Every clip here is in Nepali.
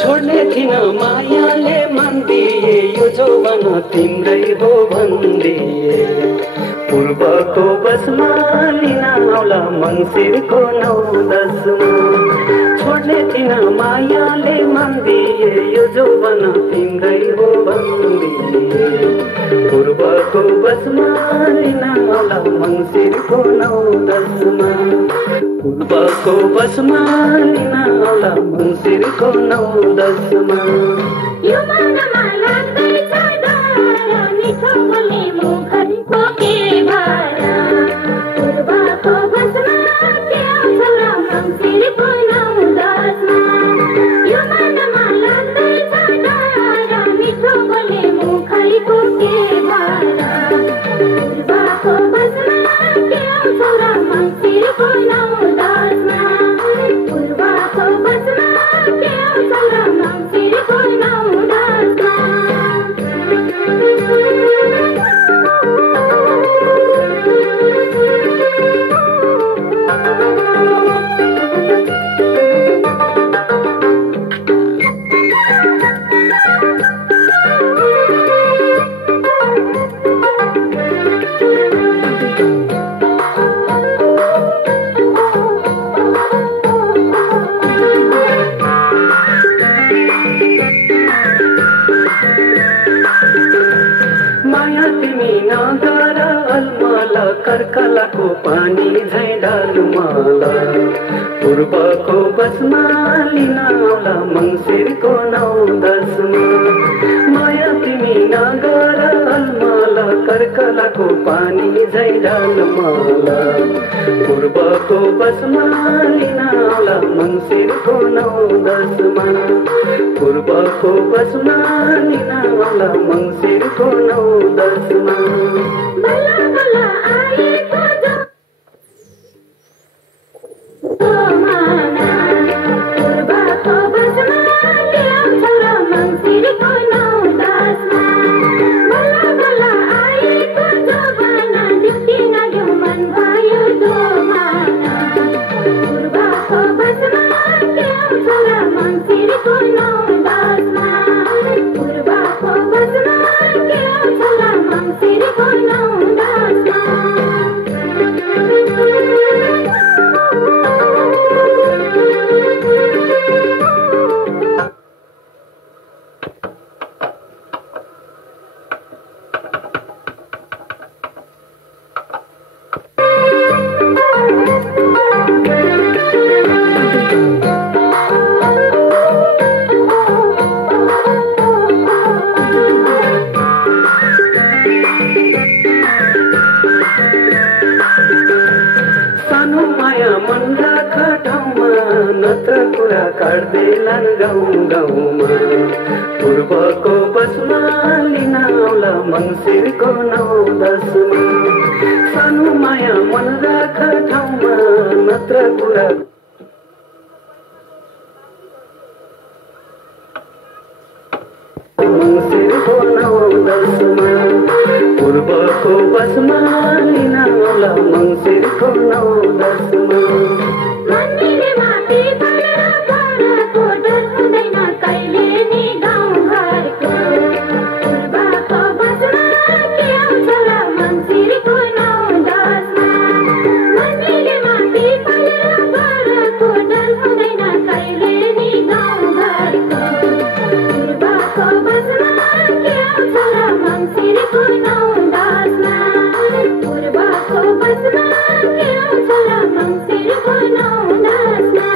छोड्ने थिन मायाले मान्दिए यो जौवन तिम्रै हो भन्दिए पूर्वको बसमा लिन आउला मङ्सिरको 9-10मा छोड्ने थिन मायाले मान्दिए यो जौवन तिम्रै हो भन्दिए पूर्वको बसमा लिन आउला मङ्सिरको 9-10मा पूर्वको बसमा लिन आउला मङ्सिरको 9-10मा यो मनमा लाग्दैछ डर मिठो बोल्ने मुखको के भएर पूर्वको बसमा के आउँछ र मङ्सिरको 9-10मा यो मनमा लाग्दैछ डर मिठो बोल्ने मुखको के भएर पूर्वको बसमा के आउँछ र मङ्सिरको 9-10मा पूर्वको बसमा के आउँछ र मङ्सिरको 9-10मा माया तिमी नगर अलमला कर्कलाको पानी झैँ डालुमाला पूर्वको बसमा लिन आउला मङ्सिरको 9-10मा माया तिमी नगर अलमला कर्कलाको पानी झैँ डालुमाला पूर्वको बसमा लिन आउला मङ्सिरको 9-10मा पूर्वको बसमा लिन आउला मङ्सिरको 9-10मा बल्ल बल्ल आएको जमाना पूर्वको बसमा के आउँछ र मङ्सिरको 9-10मा बल्ल बल्ल आएको जमाना देखिन यो मन भयो जमाना पूर्वको बसमा के आउँछ र मङ्सिरको 9-10मा पूर्वको बसमा के आउँछ र मङ्सिरको 9-10मा सानो माया मन राख ठाउँमा नत्र कुरा काट्दैलान् गाउँ गाउँमा पूर्वको बसमा लिन आउला मङ्सिरको 9-10मा सानो माया मन राख ठाउँमा नत्र कुरा मङ्सिरको 9-10मा पूर्वको बसमा लिन आउला मङ्सिरको 9-10मा मन्दिरे माथि परेर परको डर हुँदैन कहिले नि गाउँघरको पूर्वको बसमा के आउँछ र मङ्सिरको 9-10मा मन्दिरे माथि परेर परको डर हुँदैन कहिले नि गाउँघरको पूर्वको बसमा के आउँछ र मङ्सिरको 9-10मा पूर्वको बसमा के आउँछ र मङ्सिरको 9-10मा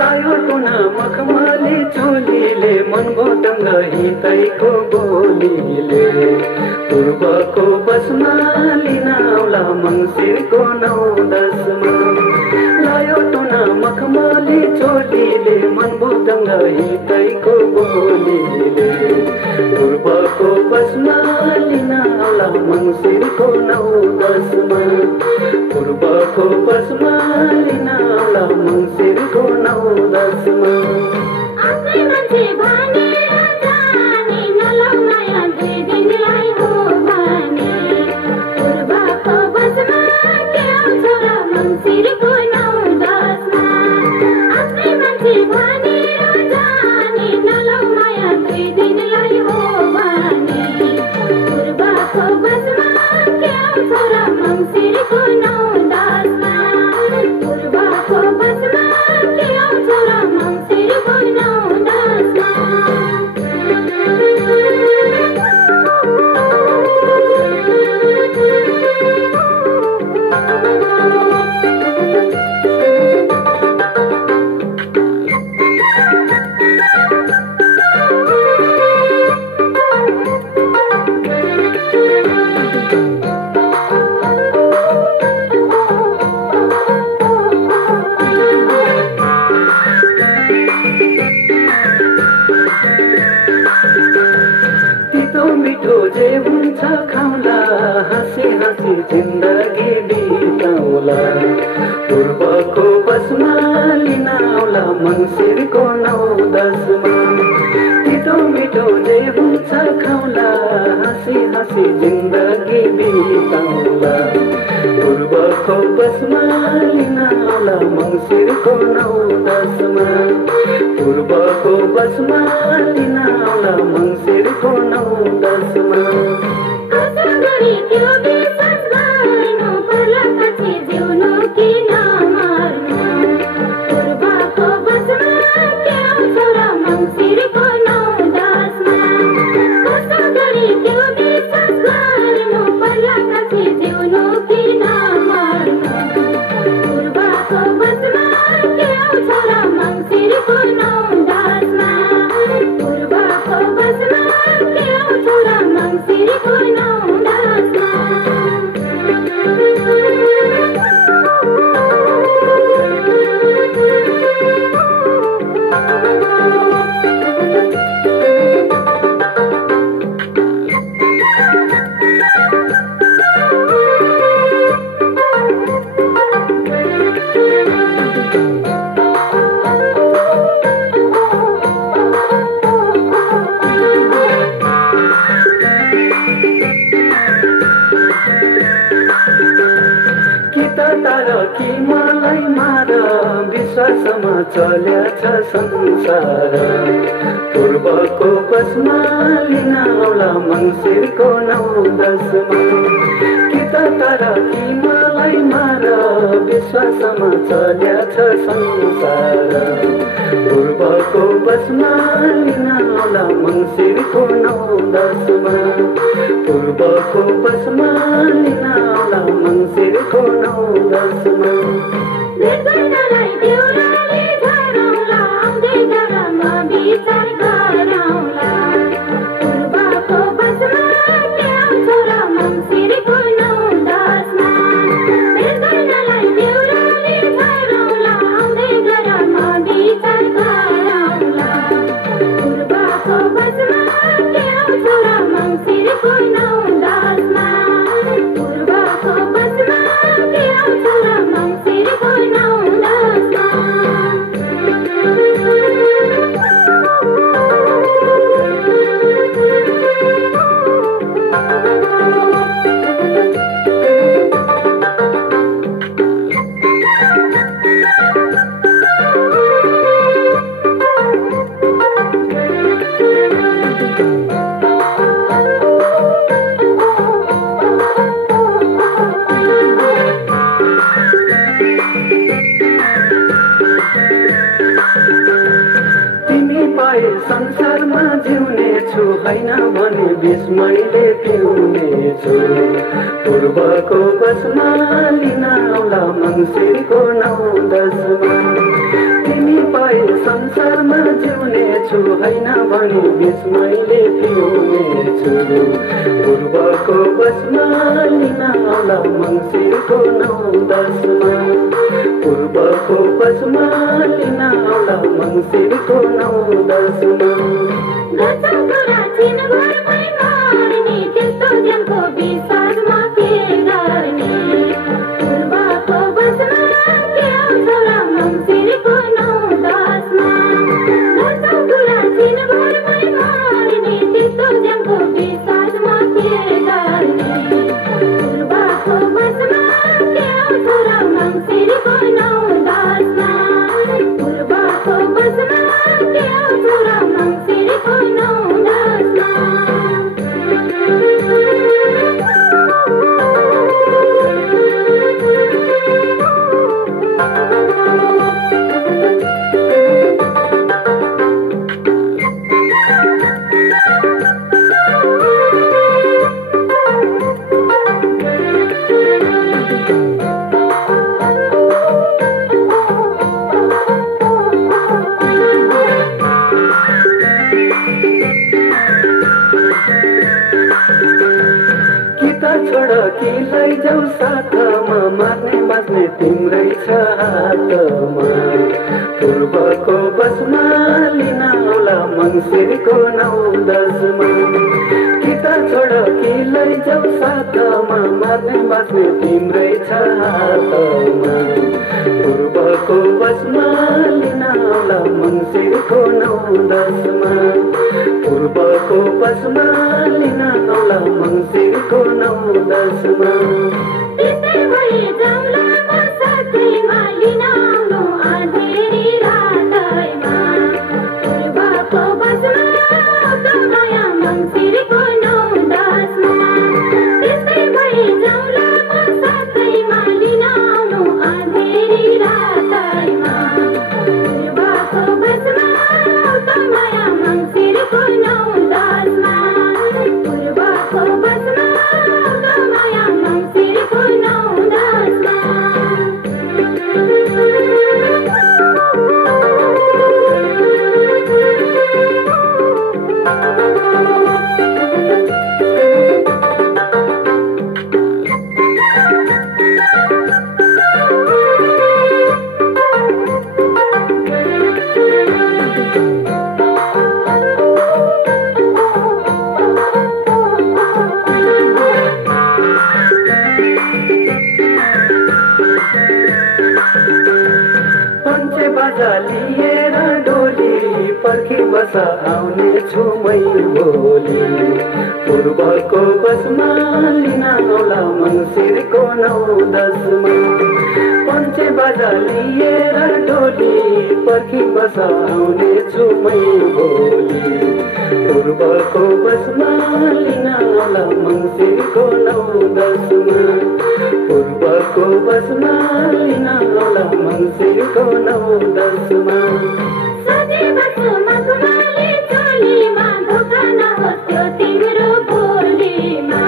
लायो टुना मखमली चोलीले मनको टङ्ग हितैको बोलीले पूर्वको बसमा लिन आउला मङ्सिरको 9-10मा लायो टुना मखमली चोलीले मनबोधङ्ग हितैको बोलीले पूर्वको बसमा लिन आउला मङ्सिरको 9-10मा पूर्वको बसमा लिन आउला मङ्सिरको 9-10मा आफ्नै मान्छे भनेर जाने नलौ नयाँ 2 दिनलाई हो भने पूर्वको बसमा के आउँछ र मङ्सिरको 9-10मा आफ्नै मान्छे भनेर जाने नलौ नयाँ 2 दिनलाई हो भने पूर्वको बसमा के आउँछ र मङ्सिरको 9-10मा पूर्वको बसमा के आउँछ र मङ्सिरको 9-10मा जे हुन्छ खाउला हाँसी हाँसी जिन्दगी बिताउला पूर्वको बसमा लिन आउला मङ्सिरको 9-10मा तितो मिठो जे हुन्छ खाउला हाँसी हाँसी जिन्दगी बिताउला पूर्वको बसमा लिन आउला मङ्सिरको 9-10मा पूर्वको बसमा लिन आउला मङ्सिरको 9-10मा कसो गरी त्यो विश्वास गर्नु पर्ला पछि जिउनु कि नमर्नु पूर्वको बसमा के आउँछ र मङ्सिरको 9-10मा कसो गरी त्यो विश्वास गर्नु पर्ला पछि जिउनु कि नमर्नु पूर्वको बसमा के आउँछ र मङ्सिरको 9-10मा पूर्वको बसमा के आउँछ र मङ्सिरको 9-10मा कि मलाई मार विश्वासमा चल्याछ संसार पूर्वको बसमा लिन आउला मङ्सिरको 9-10मा कि त तर कि मलाई मार विश्वासमा चल्याछ संसार पूर्वको बसमा लिन आउला मङ्सिरको 9-10मा पूर्वको बसमा लिन आउला मङ्सिरको 9-10मा निर्गुणलाई देउराली झराउला आउँदै गरमा विचार गराउला पूर्वको बसमा के आउँछ र मङ्सिरको 9-10मा निर्गुणलाई देउराली झराउला आउँदै गरमा विचार गराउला पूर्वको बसमा के आउँछ र मङ्सिरको 9-10मा पूर्वको बसमा के आउँछ र मङ्सिरको 9-10मा संसारमा जिउने छु हैन भने बिस मैले पिउने छु पूर्वको बसमा लिन आउला मङ्सिरको 9-10मा तिमी पाए संसारमा जिउने छु हैन भने बिच मैले पिउनेछु पूर्वको बसमा लिन आउला मङ्सिरको 9-10मा पूर्वको बसमा लिन आउला मङ्सिरको 9-10मा विश्वासमा के गर्ने पूर्वको बसमा के आउँछ मङ्सिरको 9-10मा कुरा चिनभरमै मर्ने त्यस्तो जनको विश्वासमा के गर्ने पूर्वको बसमा के आउँछ मङ्सिरको 9-10मा पूर्वको बसमा के आउँछ मङ्सिरको 9-10मा कि लैजाऊ साथमा मार्ने बाँच्ने तिम्रै छ हातमा पूर्वको बसमा लिन आउला मङ्सिरको 9-10मा कि त छोड कि लैजाऊ साथमा मार्ने बाँच्ने तिम्रै छ हातमा पूर्वको बसमा लिन आउला मङ्सिरको 9-10मा पूर्वको बसमा लिन आउला मङ्सिरको 9-10मा त्यसै भए जाउँला म साथैमा लिन आउनु अँधेरी रातैमा पूर्वको बसमा नयाँ मङ्सिरको 9-10मा त्यसै भए जाउँला म साथैमा लिन आउनु अँधेरी रातैमा पूर्वको बसमा नयाँ मङ्सिरको 9-10मा पूर्वको बसमा नयाँ मङ्सिरको 9-10मा पञ्चे बाजा लिएर डोली पर्खी बस आउने छु मै भोलि पूर्वको बसमा लिन आउला मङ्सिरको 9-10मा पञ्चे बाजा लिएर डोली पर्खी बस आउने छु मै भोलि पूर्वको बसमा लिन आउला मङ्सिरको 9-10मा पूर्वको बसमा लिन आउला मङ्सिरको 9-10मा चोलीमा धोका नहोस् त्यो तिम्रो बोलीमा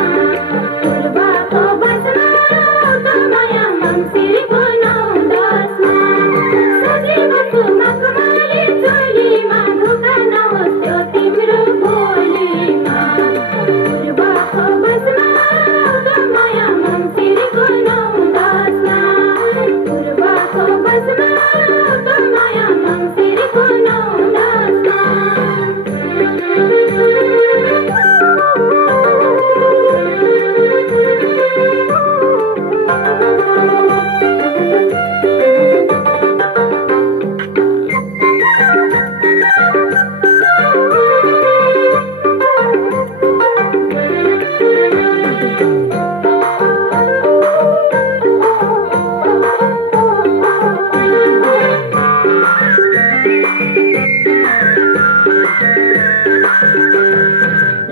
पूर्वको बसमा नयाँ मङ्सिरको 9-10मा चोलीमा धोका नहोस् त्यो तिम्रो बोलीमा पूर्वको बसमा नयाँ मङ्सिरको 9-10मा पूर्वको बसमा नयाँ मङ्सिरको 9-10मा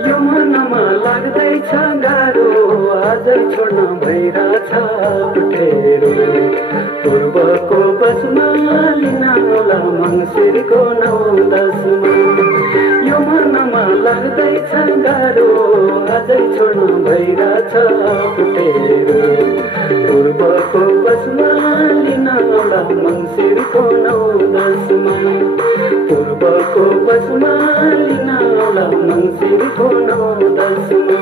यो मनमा लाग्दैछ गाह्रो आजै छोड्न भइरहेछ अप्ठ्यारो पूर्वको बसमा लिन आउला मङ्सिरको 9-10मा यो मनमा लाग्दैछ गाह्रो अझै छोड्नु भइरहेछ फुटेरो पूर्वको बसमा लिन आउला मङ्सिरको 9-10मा पूर्वको बसमा लिन आउला मङ्सिरको 9-10मा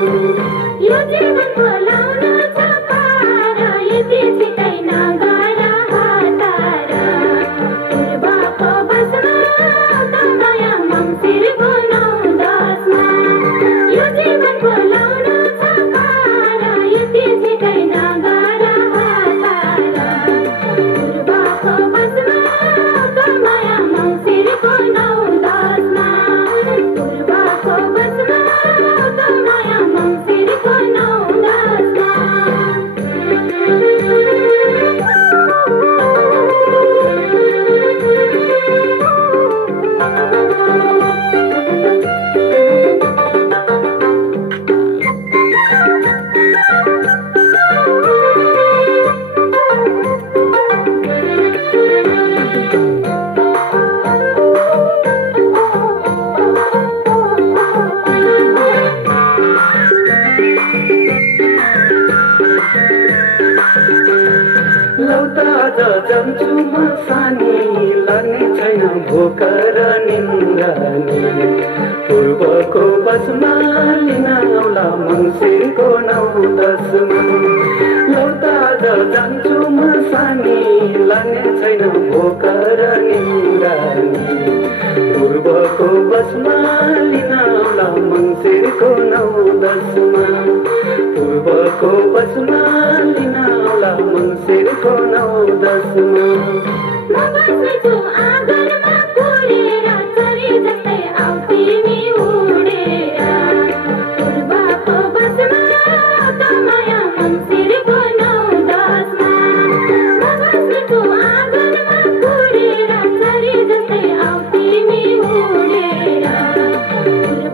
यो जीवन बोलाउन छ पार यति छिटै नगर हतार पूर्वको बसमा नयाँ मङ्सिरको 9-10मा यो जीवन बोलाउन छ पार यति छिटै नगर हतार पूर्वको बसमा नयाँ मङ्सिरको 9-10मा पूर्वको बसमा नयाँ मङ्सिरको 9-10मा जान्छु म सानी लाग्ने छैन भोक र निन्द्रानी पूर्वको बसमा लिन आउला मङ्सिरको 9-10मा लौटा जान्छु म सानी लाग्ने छैन भोक र निन्द्रानी पूर्वको बसमा लिन आउला मङ्सिरको 9-10मा पूर्वको बसमा लिन आउला मङ्सिरको 9-10मा म बस्छु आँगनमा कुरेर चरी जस्तै आऊ तिमी उडेर पूर्वको बसमा नयाँ मङ्सिरको 9-10मा म बस्छु आँगनमा कुरेर चरी जस्तै आऊ तिमी उडेर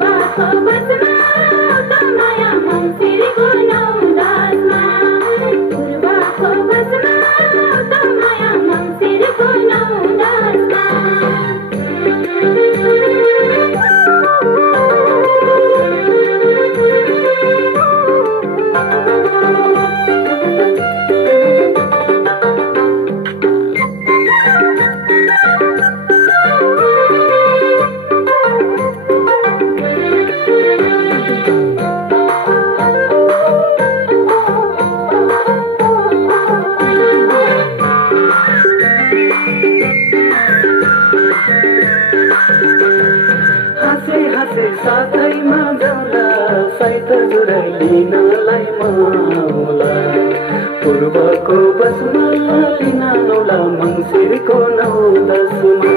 पूर्वको बसमा नयाँ मङ्सिरको 9-10मा पूर्वको बसमा नयाँ मङ्सिरको 9-10मा हाँसे साथैमा जाउँला साइत जुराइ लिनलाई माउला पूर्वको बसमा लिन आउला मङ्सिरको 9-10मा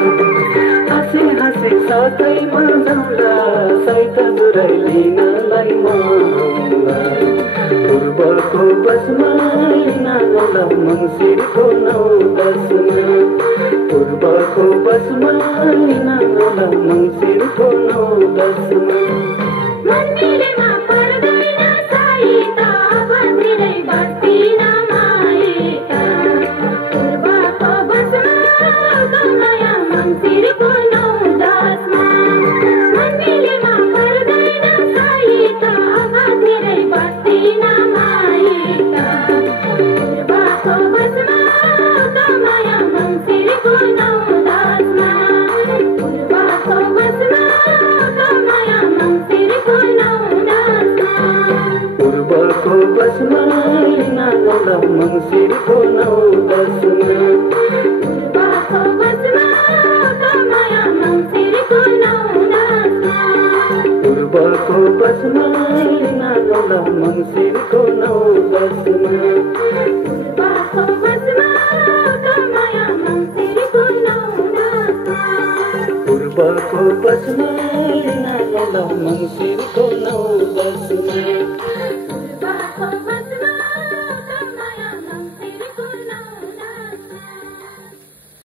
हाँसे साथैमा जाउँला साइत जुराइ लिनलाई माउला पूर्वको बसमा लिन आउला मङ्सिरको 9-10मा पूर्वको बसमा लिन आउला मङ्सिरको 9-10मा मन्दिरमा पर्दैन साइत अब धेरै बस्दिन माइत पूर्वको बसमा नयाँ मङ्सिरको 9-10मा मन्दिरमा पर्दैन साइत अब धेरै बस्दिन माइत पूर्वको बसमा नयाँ मङ्सिरको 9-10मा पूर्वको बसमा नयाँ मङ्सिरको 9-10मा पूर्वको बसमा लिन आउला मङ्सिरको 9-10मा पूर्वको बसमा नयाँ मङ्सिरको 9-10मा पूर्वको बसमा लिन आउला मङ्सिरको 9-10मा पूर्वको बसमा नयाँ मङ्सिरको 9-10मा पूर्वको बसमा लिन आउला मङ्सिरको 9-10मा